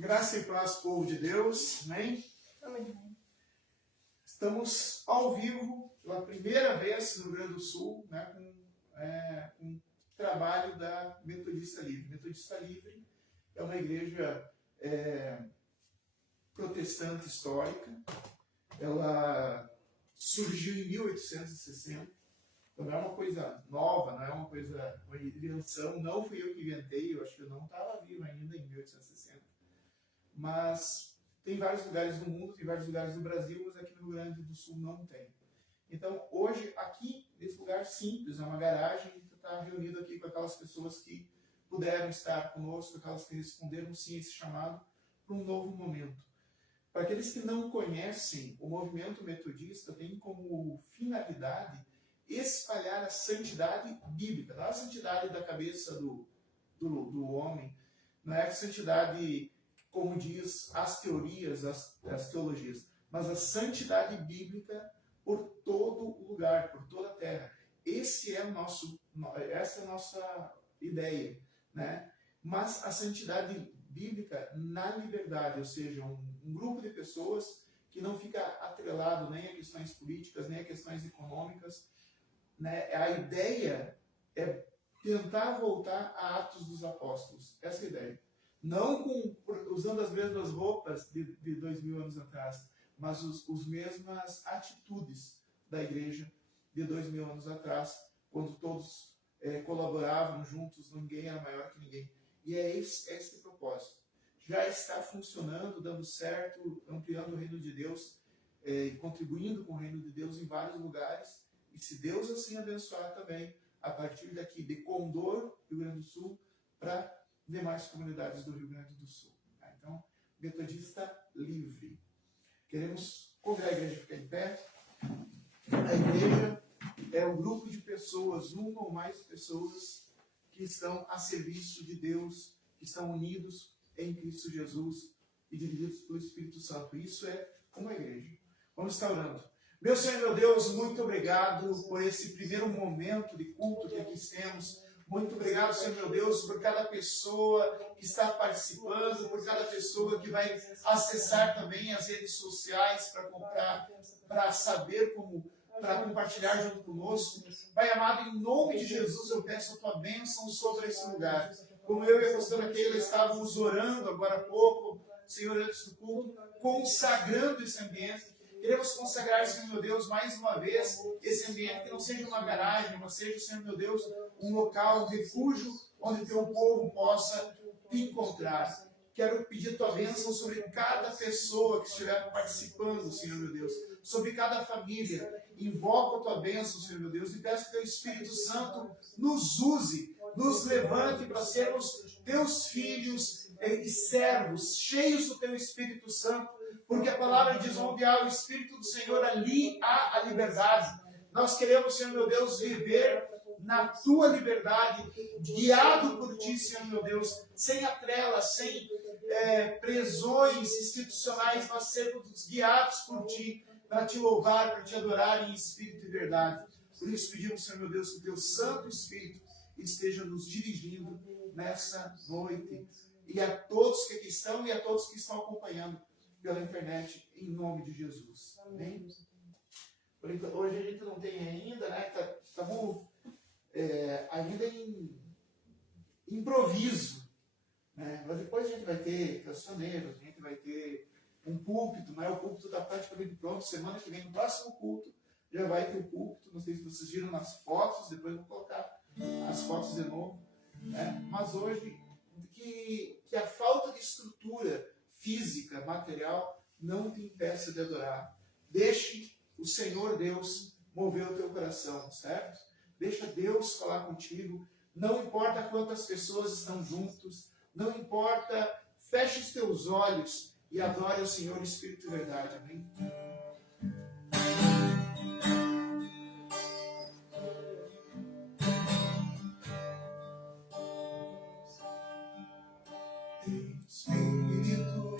Graça e paz, povo de Deus, amém? Amém. Estamos ao vivo pela primeira vez no Rio Grande do Sul, né, com um trabalho da Metodista Livre. Metodista Livre é uma igreja protestante histórica. Ela surgiu em 1860, então não é uma coisa nova, não é uma invenção, não fui eu que inventei, eu acho que eu não estava vivo ainda em 1860. Mas tem vários lugares no mundo, tem vários lugares no Brasil, mas aqui no Rio Grande do Sul não tem. Então, hoje, aqui, nesse lugar simples, é uma garagem, a gente está reunido aqui com aquelas pessoas que puderam estar conosco, aquelas que responderam sim a esse chamado para um novo momento. Para aqueles que não conhecem, o movimento metodista tem como finalidade espalhar a santidade bíblica, não a santidade da cabeça do homem, não é a santidade como diz as teorias, as teologias, mas a santidade bíblica por todo lugar, por toda a terra. Essa é a nossa ideia, né? Mas a santidade bíblica na liberdade, ou seja, um grupo de pessoas que não fica atrelado nem a questões políticas, nem a questões econômicas, né? A ideia é tentar voltar a Atos dos Apóstolos. Essa é a ideia. Não usando as mesmas roupas de 2000 anos atrás, mas as mesmas atitudes da igreja de 2000 anos atrás, quando todos colaboravam juntos, ninguém era maior que ninguém. E é esse o propósito. Já está funcionando, dando certo, ampliando o reino de Deus, contribuindo com o reino de Deus em vários lugares. E se Deus assim abençoar também, a partir daqui de Condor, Rio Grande do Sul, para demais comunidades do Rio Grande do Sul. Então, Metodista Livre. Queremos convidar a igreja a ficar em pé. A igreja é um grupo de pessoas, uma ou mais pessoas, que estão a serviço de Deus, que estão unidos em Cristo Jesus e dirigidos pelo Espírito Santo. Isso é uma igreja. Vamos estar orando. Meu Senhor, meu Deus, muito obrigado por esse primeiro momento de culto que aqui temos. Muito obrigado, Senhor meu Deus, por cada pessoa que está participando, por cada pessoa que vai acessar também as redes sociais para saber para compartilhar junto conosco. Pai amado, em nome de Jesus, eu peço a tua bênção sobre esse lugar. Como eu e a pastora Keila estávamos orando agora há pouco, Senhor, antes do culto, consagrando esse ambiente. Queremos consagrar, Senhor meu Deus, mais uma vez, esse ambiente que não seja uma garagem, mas seja, Senhor meu Deus, um local, um refúgio, onde teu povo possa te encontrar. Quero pedir tua bênção sobre cada pessoa que estiver participando, Senhor meu Deus, sobre cada família. Invoco a tua bênção, Senhor meu Deus, e peço que teu Espírito Santo nos use, nos levante para sermos teus filhos e servos, cheios do teu Espírito Santo, porque a palavra diz: onde há o Espírito do Senhor, ali há a liberdade. Nós queremos, Senhor meu Deus, viver na tua liberdade, guiado por ti, Senhor meu Deus, sem atrelas, sem prisões institucionais, mas sermos guiados por ti, para te louvar, para te adorar em espírito e verdade. Por isso pedimos, Senhor meu Deus, que o teu Santo Espírito esteja nos dirigindo nessa noite. E a todos que aqui estão e a todos que estão acompanhando pela internet, em nome de Jesus. Amém? Hoje a gente não tem ainda, né? Estamos ainda em improviso, né? Mas depois a gente vai ter cancioneiros, a gente vai ter um púlpito, né? O púlpito está praticamente pronto. Semana que vem, no próximo culto, já vai ter o púlpito. Não sei se vocês viram nas fotos, depois eu vou colocar as fotos de novo, né? Mas hoje, que a falta de estrutura física, material, não te impeça de adorar. Deixe o Senhor Deus mover o teu coração, certo? Deixa Deus falar contigo. Não importa quantas pessoas estão juntos, não importa, feche os teus olhos e adore o Senhor Espírito e verdade. Amém? Espírito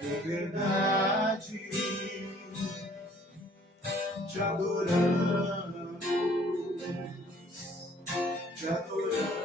de verdade, te adoramos, te adoramos.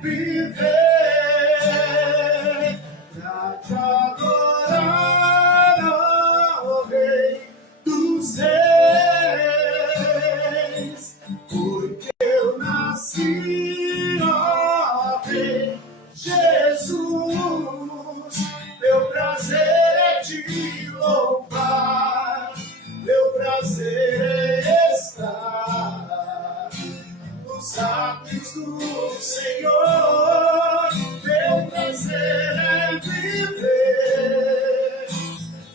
viver pra te adorar, ó Rei dos Reis, porque eu nasci, ó Rei Jesus. Meu prazer é te louvar, meu prazer é estar nos átrios do Senhor. Meu prazer é viver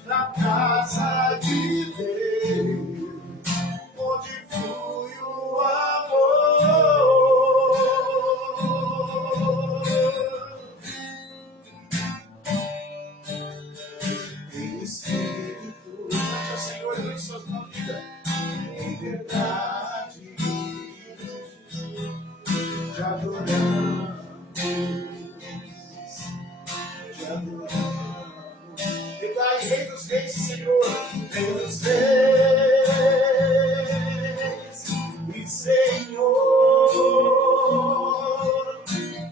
na casa de Deus, onde flui o amor. Em espírito, cante ao Senhor em suas mãos, vida, em verdade, te adoramos, te adoramos. Declare, Rei dos Reis, Senhor, Rei dos Reis e Senhor,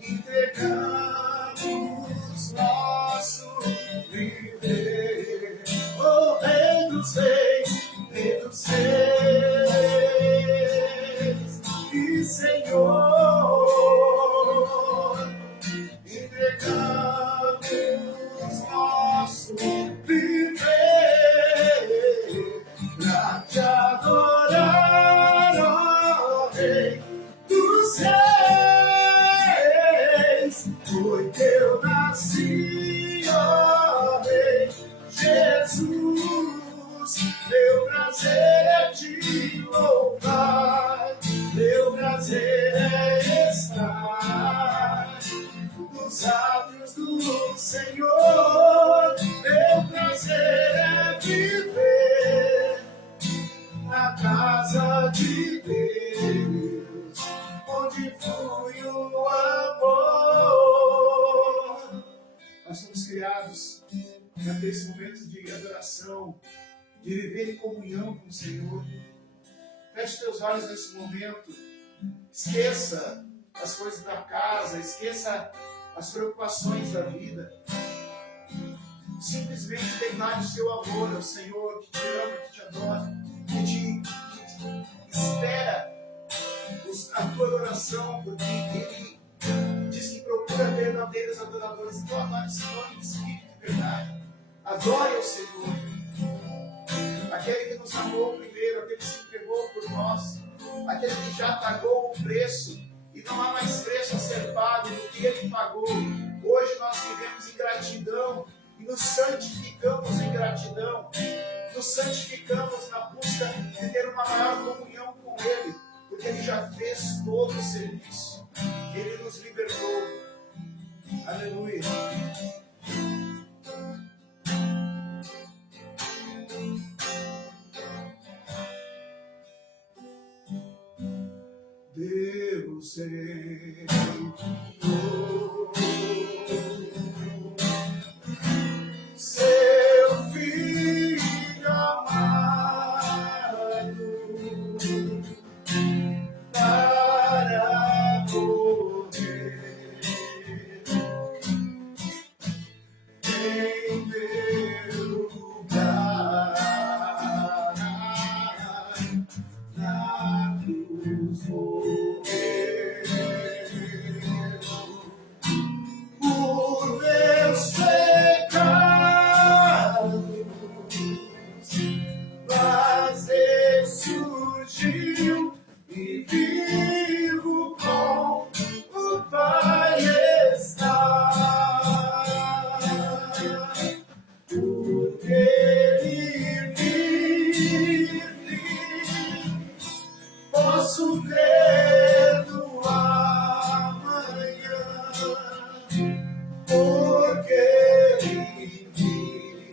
entregamos nosso viver. Oh, Rei dos Reis, Rei dos Reis e Senhor, entregamos nosso viver pra te adorar, ó Rei dos Reis, porque eu nasci, ó Rei Jesus. Meu prazer é te louvar, meu prazer é estar nos átrios do Senhor. Meu prazer é viver na casa de Deus, onde flui o amor. Nós somos criados para ter esse momento de adoração, de viver em comunhão com o Senhor. Feche teus olhos nesse momento. Esqueça as coisas da casa, esqueça as preocupações da vida. Simplesmente declare o seu amor ao Senhor, que te ama, que te adora, que te espera a tua adoração, porque Ele diz que procura verdadeiros adoradores. Então adore o Senhor em espírito e verdade. Adore ao Senhor, aquele que nos amou primeiro, aquele que se entregou por nós, aquele que já pagou o preço e não há mais preço a ser pago do que Ele pagou. Hoje nós vivemos em gratidão e nos santificamos em gratidão, nos santificamos na busca de ter uma maior comunhão com Ele, porque Ele já fez todo o serviço, Ele nos libertou. Aleluia. Deus enviou seu Filho amado para morrer em meu lugar na cruz. Por meus pecados, mas ressurgiu e vivo com o Pai está. Porque Ele vive, posso crer no amanhã. Porque Ele vive,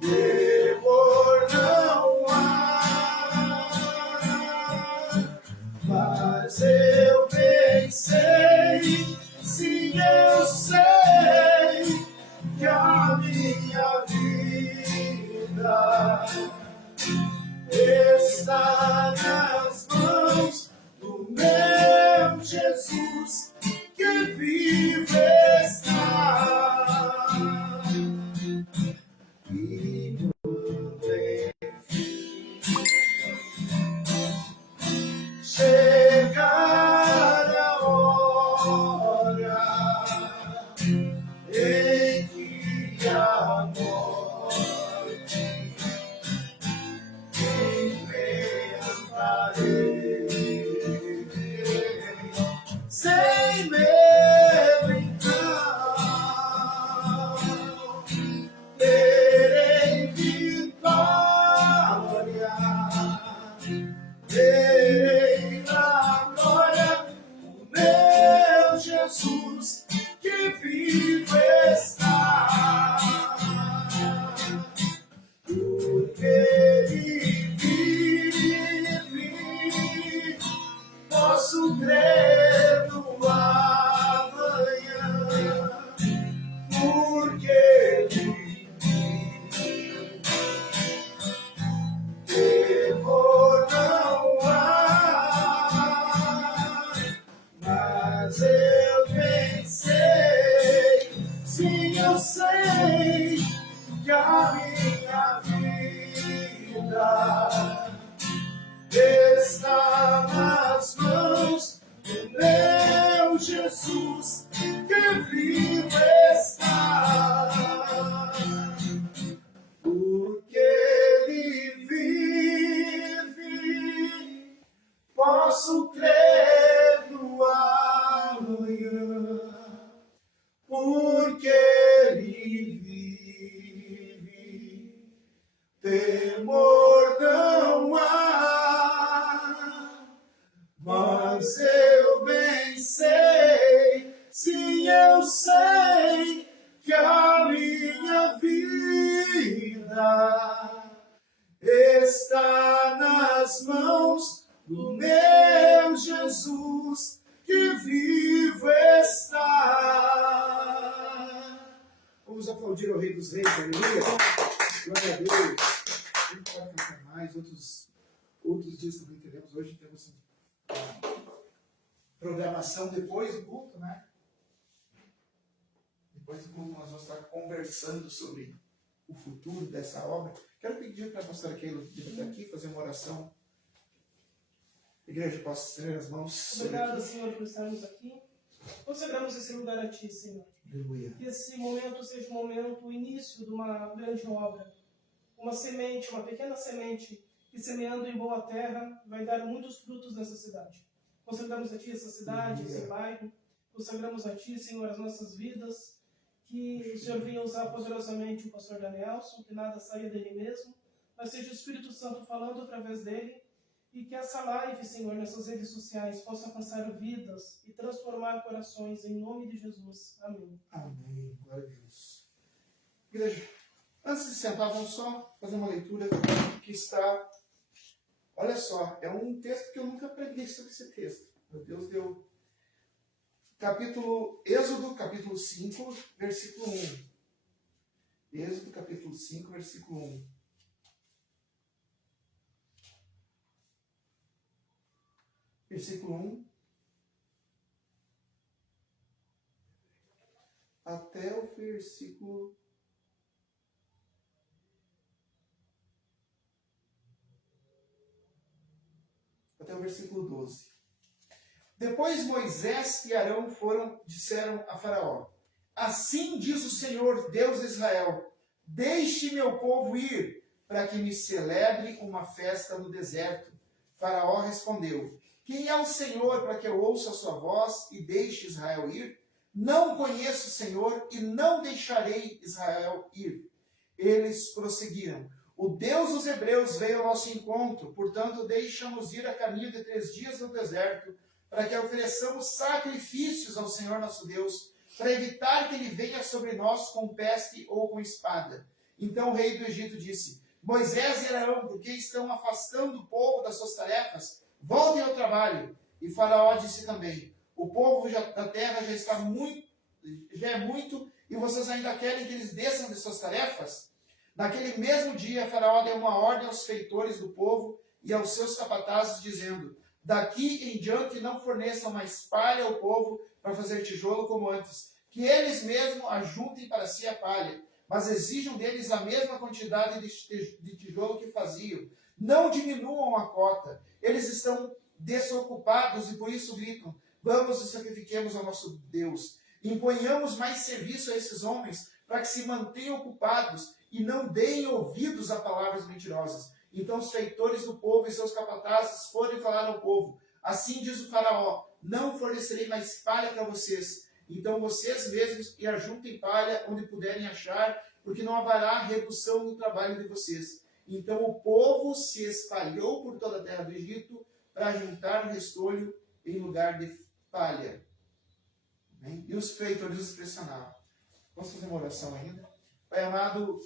temor não há, mas eu bem sei, sim eu sei, que a minha vida está nas mãos do meu verei na glória o meu Jesus que vivo está. Porque Ele vive, posso crer no amanhã. Porque Ele temor não há, mas eu bem sei, sim, eu sei que a minha vida está nas mãos do meu Jesus que vivo está. Porque Ele vive, posso crer no amanhã. Porque Ele vive, temor não há, mas eu bem sei, sim, eu sei que a minha vida está nas mãos do meu Jesus que vivo está. Vamos aplaudir ao Rei dos Reis, aleluia. Glória a Deus. A gente pode cantar mais, outros dias também teremos. Hoje temos programação depois do culto, né? Depois do culto nós vamos estar conversando sobre o futuro dessa obra. Quero pedir para a pastora Keila vir aqui fazer uma oração. A igreja possa estender as mãos. Obrigado, Senhor, por estarmos aqui. Consagramos esse lugar a Ti, Senhor. Aleluia. Que esse momento seja um momento, o início de uma grande obra. Uma semente, uma pequena semente, que semeando em boa terra, vai dar muitos frutos nessa cidade. Consagramos a Ti essa cidade, esse bairro. Consagramos a Ti, Senhor, as nossas vidas. Que o Senhor venha usar poderosamente o pastor Danielson, que nada saia dele mesmo, mas seja o Espírito Santo falando através dele, e que essa live, Senhor, nessas redes sociais, possa alcançar vidas e transformar corações, em nome de Jesus. Amém. Amém. Glória a Deus. Igreja, antes de sentar, vamos só fazer uma leitura que está... Olha só, é um texto que eu nunca preguei sobre esse texto. Meu Deus, deu... Êxodo, capítulo 5, versículo 1. Êxodo, capítulo 5, versículo 1. Versículo 1 até o versículo... até o versículo 12. Depois Moisés e Arão disseram a Faraó: Assim diz o Senhor, Deus de Israel: Deixe meu povo ir, para que me celebre uma festa no deserto. Faraó respondeu: Quem é o Senhor para que eu ouça a sua voz e deixe Israel ir? Não conheço o Senhor e não deixarei Israel ir. Eles prosseguiram: O Deus dos Hebreus veio ao nosso encontro, portanto deixa-nos ir a caminho de 3 dias no deserto, para que ofereçamos sacrifícios ao Senhor nosso Deus, para evitar que ele venha sobre nós com peste ou com espada. Então o rei do Egito disse: Moisés e Arão, por que estão afastando o povo das suas tarefas? Voltem ao trabalho. E Faraó disse também: O povo da terra já é muito, e vocês ainda querem que eles desçam de suas tarefas? Naquele mesmo dia, Faraó deu uma ordem aos feitores do povo e aos seus capatazes, dizendo: Daqui em diante não forneçam mais palha ao povo para fazer tijolo como antes, que eles mesmos ajuntem para si a palha, mas exijam deles a mesma quantidade de tijolo que faziam. Não diminuam a cota. Eles estão desocupados e por isso gritam: Vamos e sacrifiquemos ao nosso Deus. Imponhamos mais serviço a esses homens para que se mantenham ocupados e não deem ouvidos a palavras mentirosas. Então os feitores do povo e seus capatazes foram e falaram ao povo: Assim diz o Faraó: Não fornecerei mais palha para vocês. Então vocês mesmos e ajuntem palha onde puderem achar, porque não haverá redução no trabalho de vocês. Então o povo se espalhou por toda a terra do Egito para juntar restolho em lugar de palha. Amém? E os feitores os pressionavam. Vamos fazer uma oração ainda? Pai amado,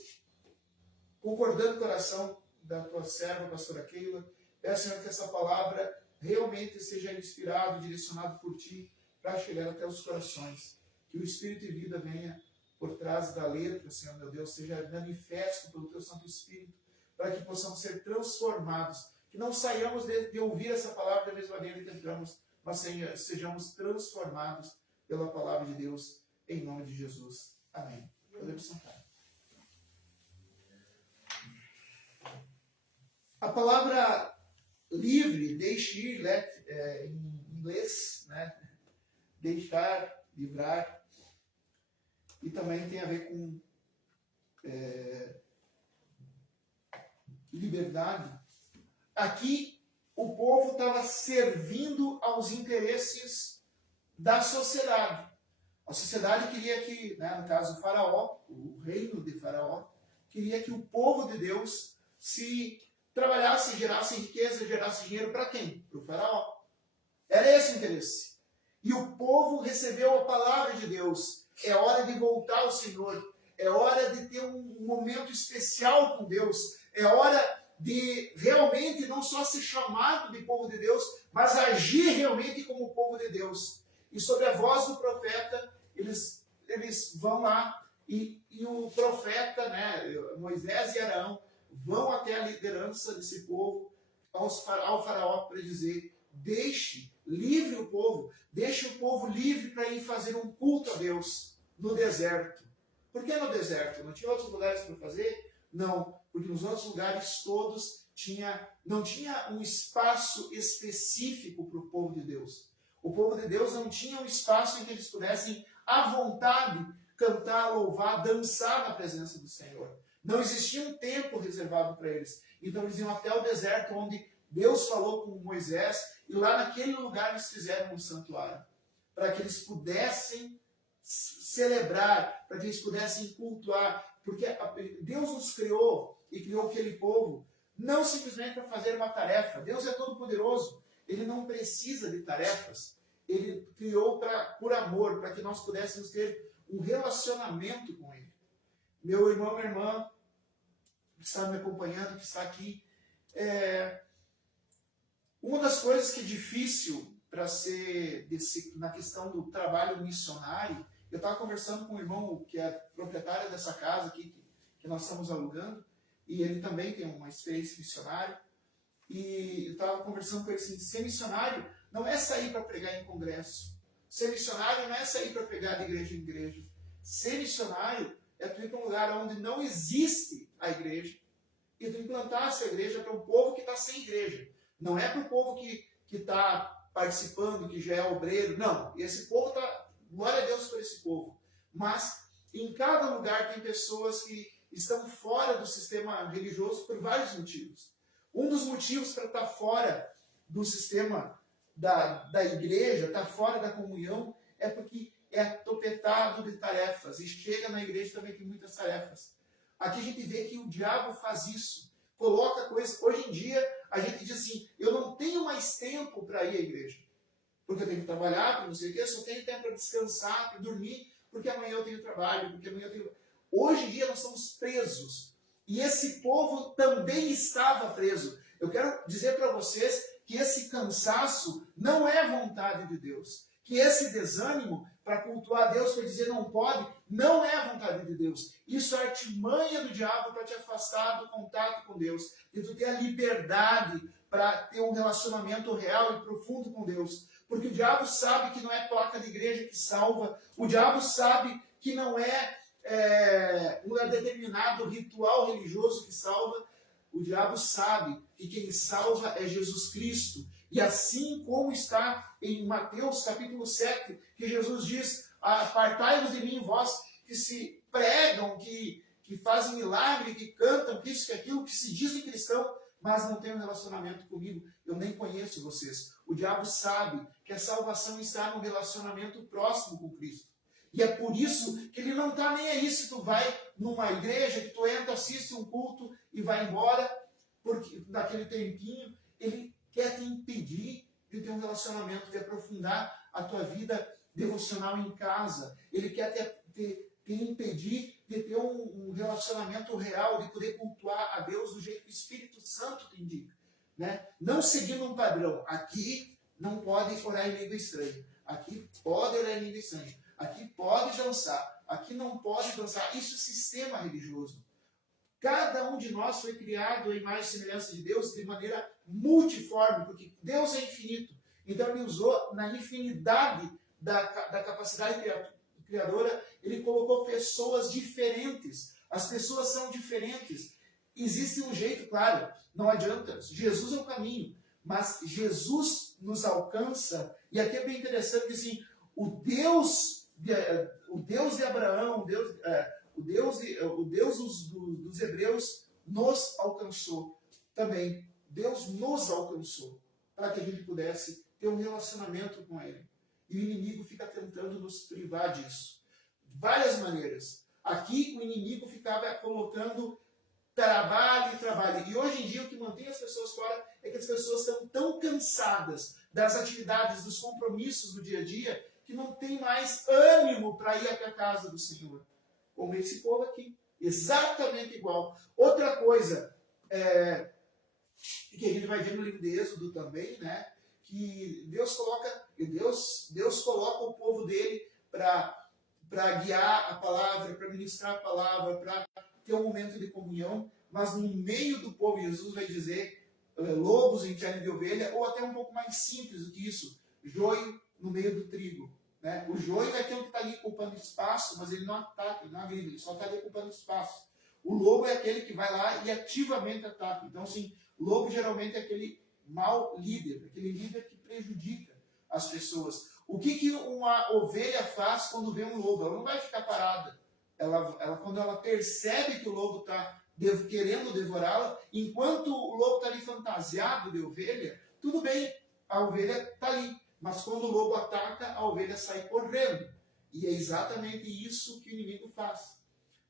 concordando com o coração da tua serva, pastora Keila, peço, Senhor, que essa palavra realmente seja inspirado, direcionado por ti, para chegar até os corações. Que o Espírito de vida venha por trás da letra, Senhor, meu Deus, seja manifesto pelo teu Santo Espírito, para que possamos ser transformados. Que não saiamos de ouvir essa palavra da mesma maneira que entramos, mas sejamos transformados pela palavra de Deus, em nome de Jesus. Amém. Podemos sentar. A palavra livre, deixe ir, em inglês, né? Deixar, livrar, e também tem a ver com liberdade. Aqui o povo estava servindo aos interesses da sociedade. A sociedade queria que, né, no caso o faraó, o reino de faraó, queria que o povo de Deus se trabalhasse, gerasse riqueza, gerasse dinheiro para quem? Para o faraó. Era esse o interesse. E o povo recebeu a palavra de Deus. É hora de voltar ao Senhor. É hora de ter um momento especial com Deus. É hora de realmente não só ser chamado de povo de Deus, mas agir realmente como povo de Deus. E sob a voz do profeta, eles vão lá e o profeta, né, Moisés e Arão, vão até a liderança desse povo, ao faraó, para dizer: deixe, livre o povo, deixe o povo livre para ir fazer um culto a Deus no deserto. Por que no deserto? Não tinha outros lugares para fazer? Não, porque nos outros lugares todos não tinha um espaço específico para o povo de Deus. O povo de Deus não tinha um espaço em que eles pudessem, à vontade, cantar, louvar, dançar na presença do Senhor. Não existia um tempo reservado para eles. Então eles iam até o deserto, onde Deus falou com Moisés, e lá naquele lugar eles fizeram um santuário, para que eles pudessem celebrar, para que eles pudessem cultuar, porque Deus nos criou e criou aquele povo não simplesmente para fazer uma tarefa. Deus é todo poderoso, Ele não precisa de tarefas. Ele criou por amor, para que nós pudéssemos ter um relacionamento com Ele. Meu irmão, minha irmã, que está me acompanhando, que está aqui, uma das coisas que é difícil para ser na questão do trabalho missionário, eu estava conversando com um irmão que é proprietário dessa casa aqui, que nós estamos alugando, e ele também tem uma experiência missionária, e eu estava conversando com ele assim: ser missionário não é sair para pregar em congresso, ser missionário não é sair para pregar de igreja em igreja, ser missionário é tu ir para um lugar onde não existe a igreja, e tu implantar essa igreja para um povo que está sem igreja. Não é para o povo que está participando, que já é obreiro. Não, esse povo está, glória a Deus por esse povo. Mas em cada lugar tem pessoas que estão fora do sistema religioso por vários motivos. Um dos motivos para estar fora do sistema da igreja, estar fora da comunhão, é porque é atopetado de tarefas. E chega na igreja também tem muitas tarefas. Aqui a gente vê que o diabo faz isso. Coloca coisas. Hoje em dia a gente diz assim: eu não tenho mais tempo para ir à igreja, porque eu tenho que trabalhar, para não sei o quê, só tenho tempo para descansar, para dormir, porque amanhã eu tenho trabalho, porque amanhã eu tenho... Hoje em dia nós estamos presos. E esse povo também estava preso. Eu quero dizer para vocês que esse cansaço não é vontade de Deus. Que esse desânimo para cultuar Deus, para dizer não pode, não é a vontade de Deus. Isso é artimanha do diabo para te afastar do contato com Deus. E tu ter a liberdade para ter um relacionamento real e profundo com Deus. Porque o diabo sabe que não é placa de igreja que salva. O diabo sabe que não é um determinado ritual religioso que salva. O diabo sabe que quem salva é Jesus Cristo. E assim como está em Mateus capítulo 7, que Jesus diz: apartai-vos de mim, vós que se pregam, que fazem milagre, que cantam, que isso, que aquilo, que se dizem cristão, mas não têm um relacionamento comigo. Eu nem conheço vocês. O diabo sabe que a salvação está no relacionamento próximo com Cristo. E é por isso que ele não está nem aí se tu vai numa igreja, que tu entra, assiste um culto e vai embora, porque naquele tempinho ele quer te impedir de ter um relacionamento, de aprofundar a tua vida devocional em casa. Ele quer te impedir de ter um relacionamento real, de poder cultuar a Deus do jeito que o Espírito Santo te indica. Né? Não seguindo um padrão. Aqui não pode orar em língua estranha. Aqui pode orar em língua estranha. Aqui pode dançar. Aqui não pode dançar. Isso é sistema religioso. Cada um de nós foi criado à imagem e semelhança de Deus de maneira multiforme, porque Deus é infinito. Então ele usou na infinidade da capacidade criadora, ele colocou pessoas diferentes. As pessoas são diferentes. Existe um jeito, claro, não adianta. Jesus é o caminho, mas Jesus nos alcança. E aqui é bem interessante que assim, o Deus de Abraão, o Deus dos hebreus nos alcançou também. Deus nos alcançou para que a gente pudesse ter um relacionamento com Ele. E o inimigo fica tentando nos privar disso. De várias maneiras. Aqui o inimigo ficava colocando trabalho e trabalho. E hoje em dia o que mantém as pessoas fora é que as pessoas estão tão cansadas das atividades, dos compromissos do dia a dia, que não tem mais ânimo para ir até a casa do Senhor. Como esse povo aqui. Exatamente igual. Outra coisa que a gente vai ver no livro de Êxodo também, né? Que Deus coloca o povo dele para guiar a palavra, para ministrar a palavra, para ter um momento de comunhão, mas no meio do povo, Jesus vai dizer, lobos em carne de ovelha, ou até um pouco mais simples do que isso, joio no meio do trigo. Né? O joio é aquele que está ali ocupando espaço, mas ele não ataca, ele não agride, ele só está ali ocupando espaço. O lobo é aquele que vai lá e ativamente ataca. Então, assim, o lobo geralmente é aquele mau líder, aquele líder que prejudica as pessoas. O que uma ovelha faz quando vê um lobo? Ela não vai ficar parada. Quando ela percebe que o lobo está querendo devorá-la, enquanto o lobo está ali fantasiado de ovelha, tudo bem, a ovelha está ali. Mas quando o lobo ataca, a ovelha sai correndo. E é exatamente isso que o inimigo faz.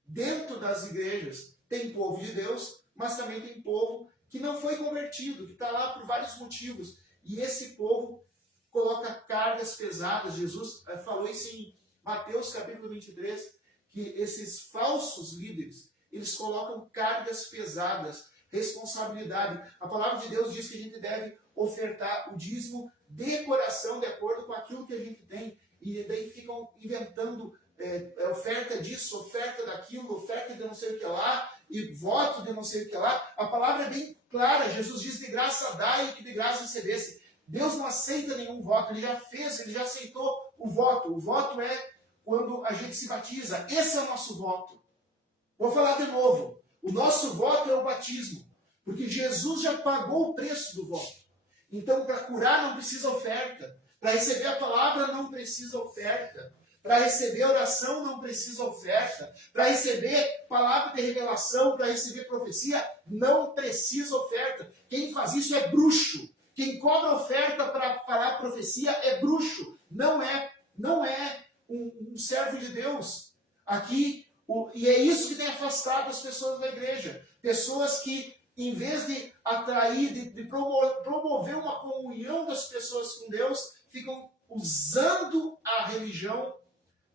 Dentro das igrejas tem povo de Deus, mas também tem povo que não foi convertido, que está lá por vários motivos. E esse povo coloca cargas pesadas. Jesus falou isso em Mateus capítulo 23, que esses falsos líderes, eles colocam cargas pesadas, responsabilidade. A palavra de Deus diz que a gente deve ofertar o dízimo de coração, de acordo com aquilo que a gente tem. E daí ficam inventando oferta disso, oferta daquilo, oferta de não sei o que lá, e voto de não sei o que lá. A palavra é bem clara. Jesus diz: de graça dai e que de graça recebesse. Deus não aceita nenhum voto. Ele já fez, ele já aceitou o voto. O voto é quando a gente se batiza. Esse é o nosso voto. Vou falar de novo. O nosso voto é o batismo. Porque Jesus já pagou o preço do voto. Então, para curar não precisa oferta. Para receber a palavra não precisa oferta. Para receber oração não precisa oferta. Para receber palavra de revelação, para receber profecia, não precisa oferta. Quem faz isso é bruxo. Quem cobra oferta para falar profecia é bruxo. Não é um servo de Deus. Aqui, e é isso que tem afastado as pessoas da igreja. Pessoas que, em vez de atrair, de promover uma comunhão das pessoas com Deus, ficam usando a religião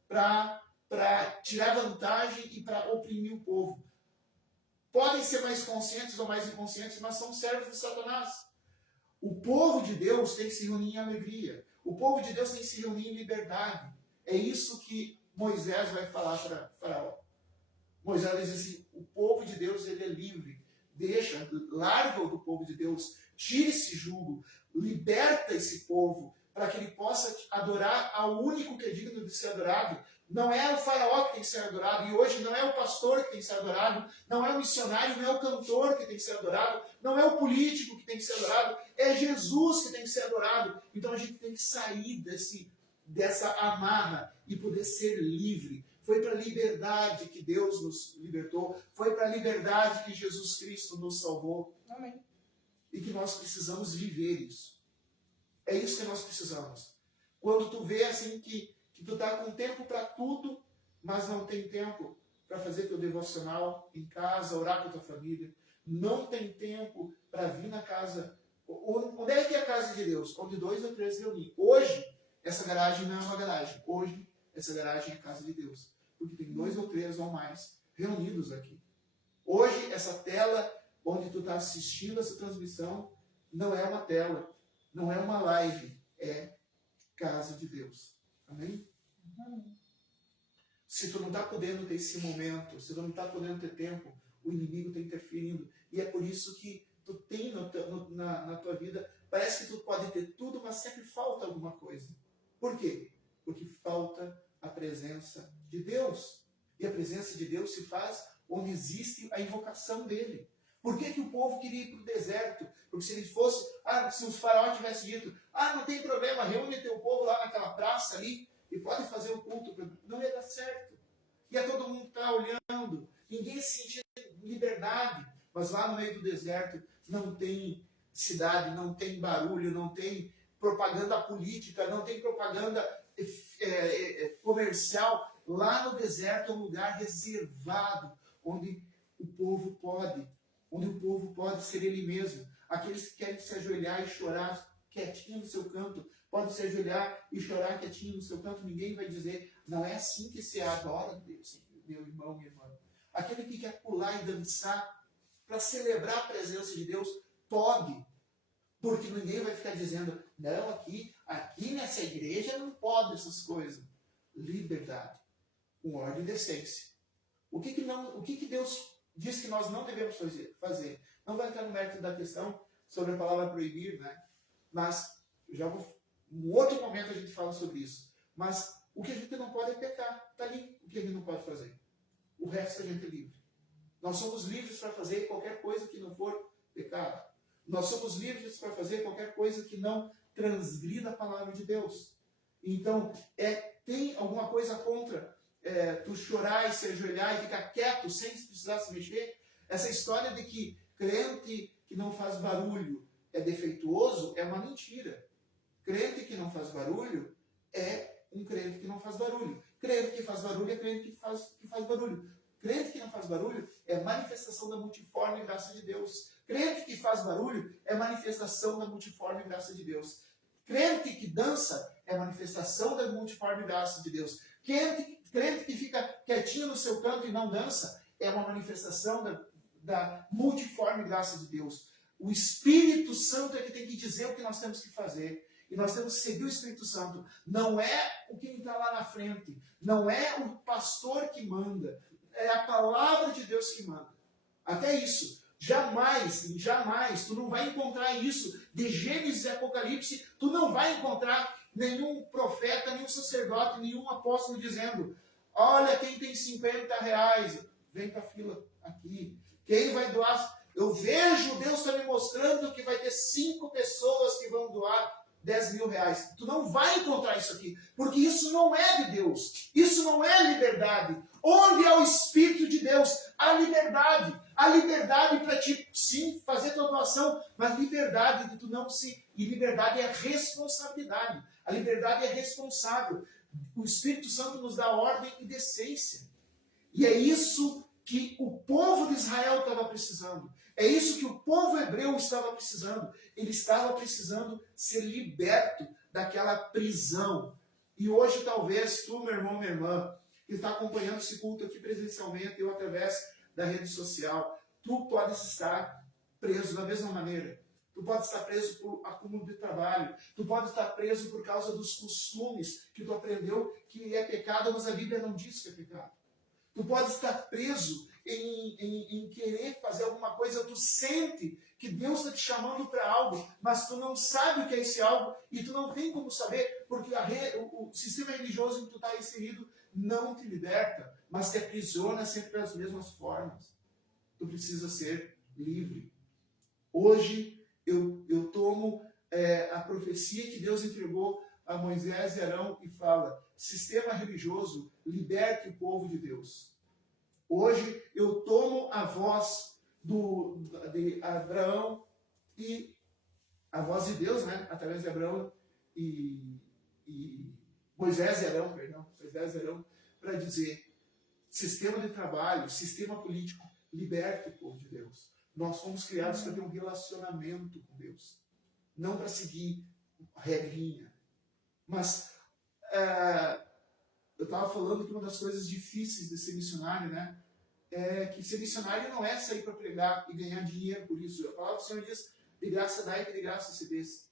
para tirar vantagem e para oprimir o povo. Podem ser mais conscientes ou mais inconscientes, mas são servos de Satanás. O povo de Deus tem que se reunir em alegria. O povo de Deus tem que se reunir em liberdade. É isso que Moisés vai falar para Faraó. Moisés vai dizer assim: o povo de Deus, ele é livre. Larga-o do povo de Deus. Tire esse jugo. Liberta esse povo para que ele possa adorar ao único que é digno de ser adorado. Não é o faraó que tem que ser adorado, e hoje não é o pastor que tem que ser adorado, não é o missionário, não é o cantor que tem que ser adorado, não é o político que tem que ser adorado, é Jesus que tem que ser adorado. Então a gente tem que sair dessa amarra e poder ser livre. Foi para a liberdade que Deus nos libertou, foi para a liberdade que Jesus Cristo nos salvou. Amém. E que nós precisamos viver isso. É isso que nós precisamos. Quando tu vê assim que que tu tá com tempo para tudo, mas não tem tempo para fazer teu devocional em casa, orar com a tua família, não tem tempo para vir na casa. Onde é que é a casa de Deus? Onde 2 ou 3 se reunirem. Hoje, essa garagem não é uma garagem. Hoje, essa garagem é a casa de Deus. Porque tem 2 ou 3 ou mais reunidos aqui. Hoje, essa tela onde tu está assistindo essa transmissão não é uma tela, não é uma live, é casa de Deus. Amém? Se tu não está podendo ter esse momento, se tu não está podendo ter tempo, o inimigo está interferindo. E é por isso que tu tem na tua vida, parece que tu pode ter tudo, mas sempre falta alguma coisa. Por quê? Porque falta a presença de Deus. E a presença de Deus se faz onde existe a invocação dele. Por que o povo queria ir para o deserto? Porque se ele fosse, se os faraó tivesse dito, não tem problema, reúne teu povo lá naquela praça ali e pode fazer o culto, não ia dar certo. Ia todo mundo estar olhando, ninguém sentia liberdade, mas lá no meio do deserto não tem cidade, não tem barulho, não tem propaganda política, não tem propaganda comercial. Lá no deserto é um lugar reservado, onde o povo pode ser ele mesmo. Aqueles que querem se ajoelhar e chorar quietinho no seu canto, podem se ajoelhar e chorar quietinho no seu canto, ninguém vai dizer, não é assim que se adora Deus, meu irmão, minha irmã. Aquele que quer pular e dançar para celebrar a presença de Deus, pode, porque ninguém vai ficar dizendo, não, aqui nessa igreja não pode essas coisas. Liberdade, com ordem e decência. O que Deus diz que nós não devemos fazer? Não vai entrar no mérito da questão sobre a palavra proibir, né? Mas um outro momento a gente fala sobre isso. Mas o que a gente não pode é pecar. Está ali o que a gente não pode fazer. O resto a gente é livre. Nós somos livres para fazer qualquer coisa que não for pecado. Nós somos livres para fazer qualquer coisa que não transgrida a palavra de Deus. Então, tem alguma coisa contra tu chorar e se ajoelhar e ficar quieto sem precisar se mexer? Essa história de que crente que não faz barulho é defeituoso é uma mentira. Crente que não faz barulho é um crente que não faz barulho. Crente que faz barulho é crente que faz barulho. Crente que não faz barulho é manifestação da multiforme graça de Deus. Crente que faz barulho é manifestação da multiforme graça de Deus. Crente que dança é manifestação da multiforme graça de Deus. Crente que fica quietinho no seu canto e não dança é uma manifestação da multiforme graça de Deus. O Espírito Santo é que tem que dizer o que nós temos que fazer. E nós temos que seguir o Espírito Santo. Não é o quem está lá na frente. Não é o pastor que manda. É a palavra de Deus que manda. Até isso. Jamais, tu não vai encontrar isso de Gênesis e Apocalipse. Tu não vai encontrar nenhum profeta, nenhum sacerdote, nenhum apóstolo dizendo, olha, quem tem 50 reais, vem para a fila aqui. Quem vai doar? Eu vejo, Deus está me mostrando que vai ter 5 pessoas que vão doar 10 mil reais. Tu não vai encontrar isso aqui, porque isso não é de Deus. Isso não é liberdade. Onde é o Espírito de Deus? A liberdade. A liberdade para ti, sim, fazer tua doação, mas liberdade de tu não se... E liberdade é responsabilidade. A liberdade é responsável. O Espírito Santo nos dá ordem e decência. E é isso que o povo de Israel estava precisando. É isso que o povo hebreu estava precisando. Ele estava precisando ser liberto daquela prisão. E hoje, talvez, tu, meu irmão, minha irmã, que está acompanhando esse culto aqui presencialmente ou através da rede social, tu pode estar preso da mesma maneira. Tu pode estar preso por acúmulo de trabalho. Tu pode estar preso por causa dos costumes que tu aprendeu que é pecado, mas a Bíblia não diz que é pecado. Tu pode estar preso em querer fazer alguma coisa, tu sente que Deus está te chamando para algo, mas tu não sabe o que é esse algo e tu não tem como saber, porque o sistema religioso em que tu está inserido não te liberta, mas te aprisiona sempre pelas mesmas formas. Tu precisa ser livre. Hoje eu tomo a profecia que Deus entregou a Moisés e Arão e fala, sistema religioso, liberte o povo de Deus. Hoje eu tomo a voz de Abraão e a voz de Deus, né, através de Abraão e Moisés e Arão, para dizer sistema de trabalho, sistema político, liberte o povo de Deus. Nós fomos criados para ter um relacionamento com Deus, não para seguir regrinha. Mas eu estava falando que uma das coisas difíceis de ser missionário, né, é que ser missionário não é sair para pregar e ganhar dinheiro por isso. A palavra do Senhor diz, de graça dai, que de graça se desse.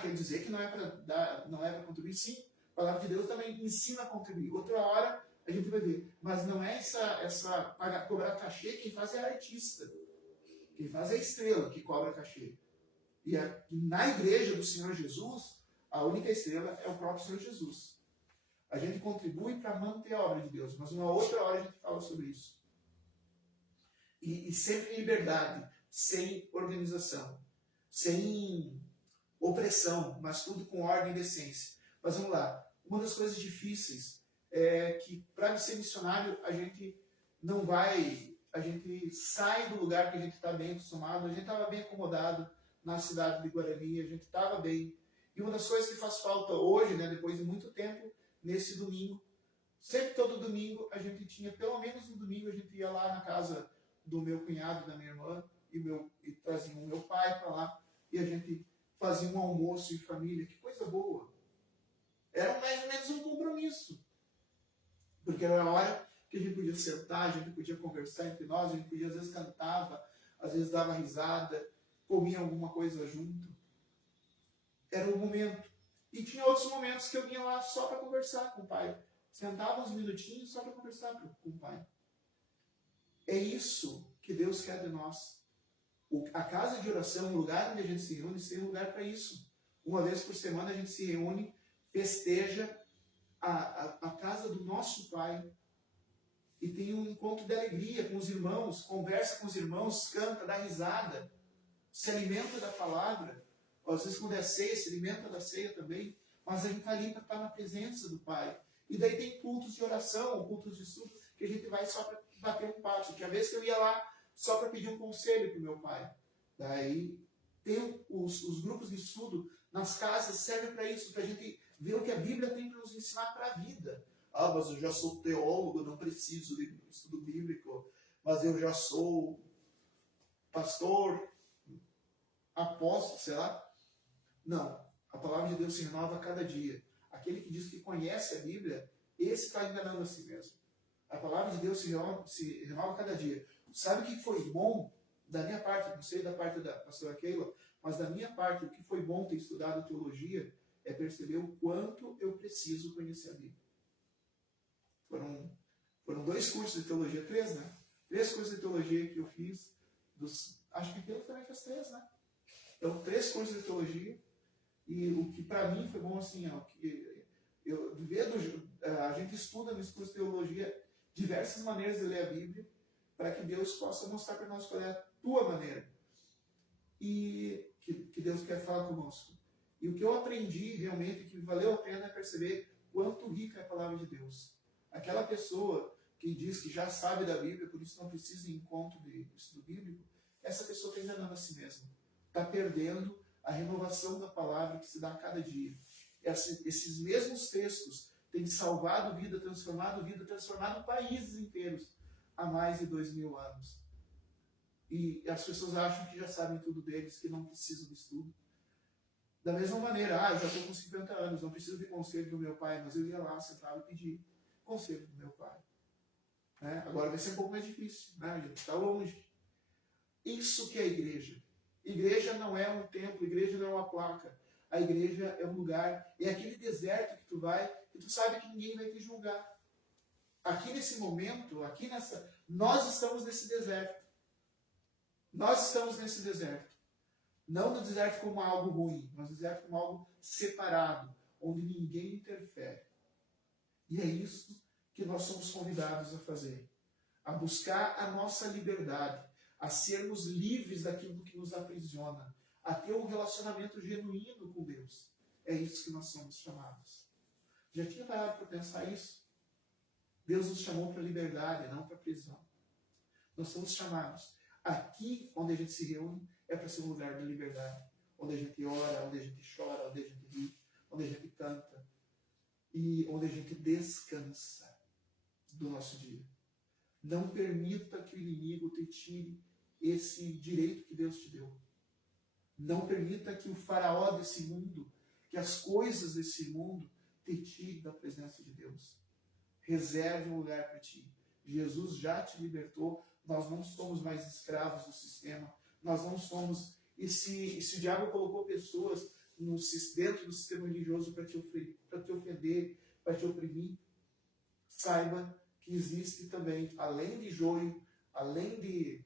Quer dizer que não é para dar, não é para contribuir? Sim, a palavra de Deus também ensina a contribuir. Outra hora a gente vai ver, mas não é cobrar cachê, quem faz é a artista, quem faz é a estrela que cobra cachê. E na igreja do Senhor Jesus, a única estrela é o próprio Senhor Jesus. A gente contribui para manter a obra de Deus, mas uma outra hora a gente fala sobre isso. E sempre em liberdade, sem organização, sem opressão, mas tudo com ordem e decência. Mas vamos lá, uma das coisas difíceis é que para ser missionário a gente sai do lugar que a gente está bem acostumado, a gente estava bem acomodado na cidade de Guarani, a gente estava bem. E uma das coisas que faz falta hoje, né, depois de muito tempo, nesse domingo, sempre todo domingo, a gente tinha, pelo menos no domingo, a gente ia lá na casa do meu cunhado, da minha irmã, e trazia o meu pai para lá, e a gente fazia um almoço em família, que coisa boa. Era mais ou menos um compromisso. Porque era a hora que a gente podia sentar, a gente podia conversar entre nós, a gente podia, às vezes cantava, às vezes dava risada, comia alguma coisa junto. Era o momento. E tinha outros momentos que eu vinha lá só para conversar com o pai. Sentava uns minutinhos só para conversar com o pai. É isso que Deus quer de nós. A casa de oração, o lugar onde a gente se reúne, tem um lugar para isso. Uma vez por semana a gente se reúne, festeja a casa do nosso Pai e tem um encontro de alegria com os irmãos, conversa com os irmãos, canta, dá risada, se alimenta da palavra. Às vezes quando é ceia, se alimenta da ceia também, mas a gente está ali para estar na presença do Pai. E daí tem cultos de oração, cultos de estudo, que a gente vai só para bater um papo. Tinha vez que eu ia lá só para pedir um conselho para o meu pai. Daí tem os grupos de estudo nas casas, servem para isso, para a gente ver o que a Bíblia tem para nos ensinar para a vida. Mas eu já sou teólogo, não preciso de estudo bíblico, mas eu já sou pastor, apóstolo, sei lá. Não, a palavra de Deus se renova a cada dia. Aquele que diz que conhece a Bíblia, esse está enganando a si mesmo. A palavra de Deus se renova a cada dia. Sabe o que foi bom da minha parte, não sei da parte da pastora Keila, mas da minha parte, o que foi bom ter estudado teologia é perceber o quanto eu preciso conhecer a Bíblia. Foram 2 cursos de teologia, 3, né? 3 cursos de teologia que eu fiz, acho que aquele também fez 3, né? Então, 3 cursos de teologia, e o que para mim foi bom assim, a gente estuda nesse curso de teologia diversas maneiras de ler a Bíblia, para que Deus possa mostrar para nós qual é a tua maneira. E que Deus quer falar conosco. E o que eu aprendi realmente, que valeu a pena, é perceber quanto rica é a palavra de Deus. Aquela pessoa que diz que já sabe da Bíblia, por isso não precisa de encontro de estudo bíblico, essa pessoa está enganando a si mesma. Está perdendo a renovação da palavra que se dá a cada dia. Esses mesmos textos têm salvado vida, transformado países inteiros há mais de 2000 anos. E as pessoas acham que já sabem tudo deles, que não precisam de estudo. Da mesma maneira, eu já estou com 50 anos, não preciso de conselho do meu pai, mas eu ia lá, sentava e pedir conselho do meu pai. Né? Agora vai ser um pouco mais difícil, né? A gente está longe. Isso que é a igreja. Igreja não é um templo, igreja não é uma placa. A igreja é um lugar, é aquele deserto que tu vai, e tu sabe que ninguém vai te julgar. Aqui nesse momento, nós estamos nesse deserto. Nós estamos nesse deserto. Não no deserto como algo ruim, mas no deserto como algo separado, onde ninguém interfere. E é isso que nós somos convidados a fazer. A buscar a nossa liberdade, a sermos livres daquilo que nos aprisiona, a ter um relacionamento genuíno com Deus. É isso que nós somos chamados. Já tinha parado para pensar isso? Deus nos chamou para a liberdade, não para a prisão. Nós somos chamados. Aqui, onde a gente se reúne, é para ser um lugar de liberdade. Onde a gente ora, onde a gente chora, onde a gente ri, onde a gente canta. e onde a gente descansa do nosso dia. Não permita que o inimigo te tire esse direito que Deus te deu. Não permita que o faraó desse mundo, que as coisas desse mundo te tire da presença de Deus. Reserve um lugar para ti. Jesus já te libertou. Nós não somos mais escravos do sistema. Nós não somos... E se o diabo colocou pessoas dentro do sistema religioso para te ofender, para te oprimir, saiba que existe também, além de joio, além de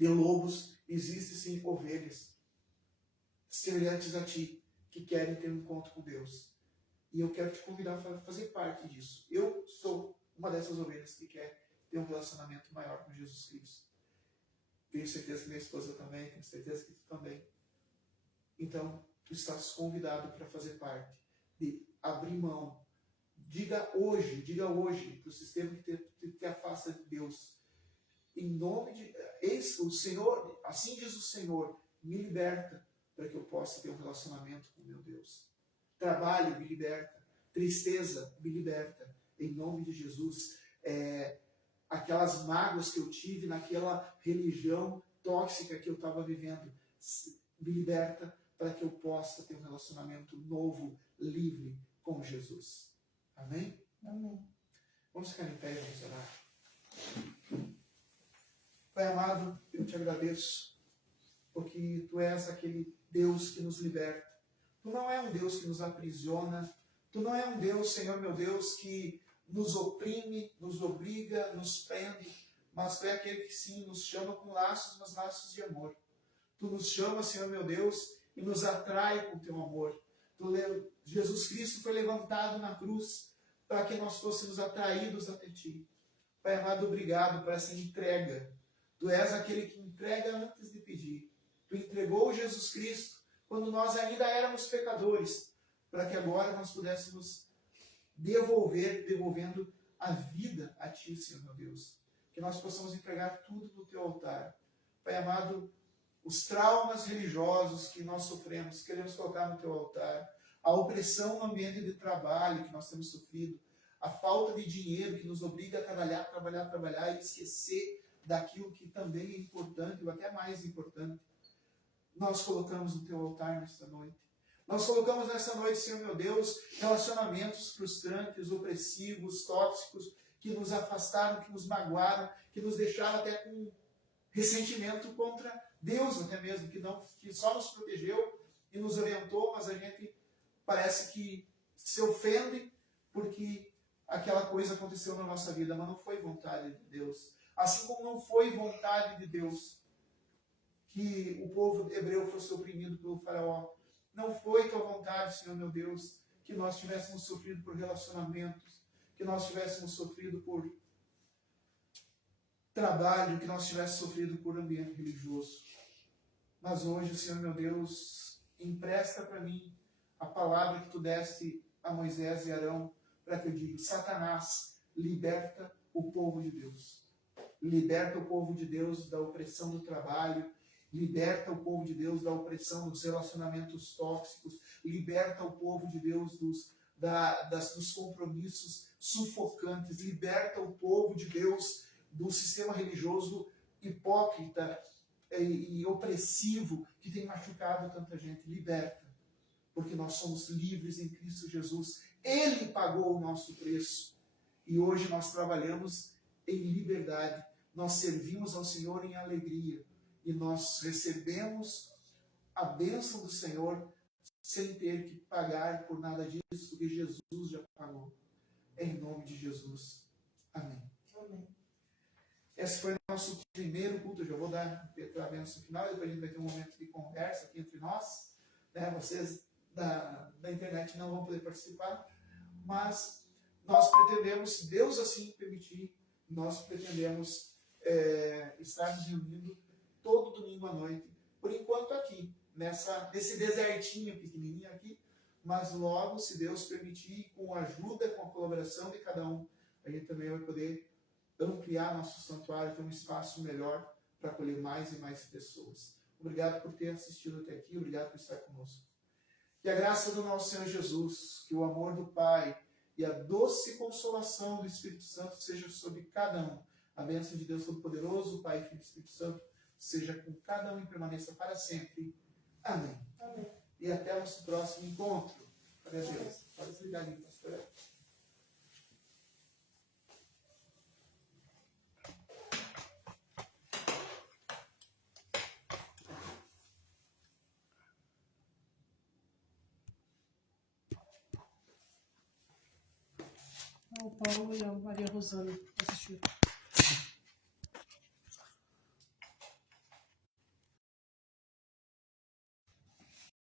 lobos, existe sim ovelhas semelhantes a ti, que querem ter um encontro com Deus. E eu quero te convidar a fazer parte disso. Eu sou uma dessas ovelhas que quer ter um relacionamento maior com Jesus Cristo. Tenho certeza que minha esposa também, tenho certeza que tu também. Então, tu estás convidado para fazer parte, de abrir mão. Diga hoje para o sistema que te afasta de Deus. Em nome de... o Senhor, assim diz o Senhor, me liberta para que eu possa ter um relacionamento com meu Deus. Trabalho, me liberta. Tristeza, me liberta. Em nome de Jesus. Aquelas mágoas que eu tive naquela religião tóxica que eu estava vivendo, me liberta para que eu possa ter um relacionamento novo, livre com Jesus. Amém? Amém. Vamos ficar em pé e vamos orar. Pai amado, eu te agradeço, porque Tu és aquele Deus que nos liberta. Tu não é um Deus que nos aprisiona. Tu não é um Deus, Senhor meu Deus, que nos oprime, nos obriga, nos prende, mas Tu é aquele que sim nos chama com laços, mas laços de amor. Tu nos chama, Senhor meu Deus, e nos atrai com Teu amor. Jesus Cristo foi levantado na cruz para que nós fôssemos atraídos até Ti. Pai amado, obrigado por essa entrega. Tu és aquele que entrega antes de pedir. Tu entregou Jesus Cristo quando nós ainda éramos pecadores, para que agora nós pudéssemos devolvendo a vida a Ti, Senhor meu Deus. Que nós possamos entregar tudo no Teu altar. Pai amado, os traumas religiosos que nós sofremos, queremos colocar no Teu altar. A opressão no ambiente de trabalho que nós temos sofrido. A falta de dinheiro que nos obriga a trabalhar e esquecer daquilo que também é importante, ou até mais importante. Nós colocamos no Teu altar nesta noite. Nós colocamos nessa noite, Senhor meu Deus, relacionamentos frustrantes, opressivos, tóxicos, que nos afastaram, que nos magoaram, que nos deixaram até com ressentimento contra Deus até mesmo, que só nos protegeu e nos orientou, mas a gente parece que se ofende porque aquela coisa aconteceu na nossa vida, mas não foi vontade de Deus. Assim como não foi vontade de Deus que o povo hebreu fosse oprimido pelo faraó. Não foi Tua vontade, Senhor meu Deus, que nós tivéssemos sofrido por relacionamentos, que nós tivéssemos sofrido por trabalho, que nós tivéssemos sofrido por ambiente religioso. Mas hoje, Senhor meu Deus, empresta para mim a palavra que Tu deste a Moisés e Arão, para que eu diga: Satanás, liberta o povo de Deus. Liberta o povo de Deus da opressão do trabalho, liberta o povo de Deus da opressão dos relacionamentos tóxicos, liberta o povo de Deus dos compromissos sufocantes, liberta o povo de Deus do sistema religioso hipócrita e opressivo que tem machucado tanta gente. Liberta, porque nós somos livres em Cristo Jesus. Ele pagou o nosso preço e hoje nós trabalhamos em liberdade, nós servimos ao Senhor em alegria e nós recebemos a bênção do Senhor sem ter que pagar por nada disso, porque Jesus já pagou. Em nome de Jesus. Amém. Amém. Esse foi o nosso primeiro culto. Eu já vou dar a bênção final, depois a gente vai ter um momento de conversa aqui entre nós. Vocês da internet não vão poder participar, mas nós pretendemos, se Deus assim permitir, nós pretendemos estar nos reunindo todo domingo à noite, por enquanto aqui, nesse desertinho pequenininho aqui, mas logo, se Deus permitir, com a ajuda, com a colaboração de cada um, a gente também vai poder ampliar nosso santuário, ter um espaço melhor para acolher mais e mais pessoas. Obrigado por ter assistido até aqui, obrigado por estar conosco. Que a graça do nosso Senhor Jesus, que o amor do Pai e a doce consolação do Espírito Santo seja sobre cada um. A bênção de Deus Todo-Poderoso, Pai, Filho e Espírito Santo, seja com cada um e permaneça para sempre. Amém. Amém. E até o nosso próximo encontro. Glória a Deus. Pode desligar ali, pastor. O Paulo e a Maria Rosana assistiram.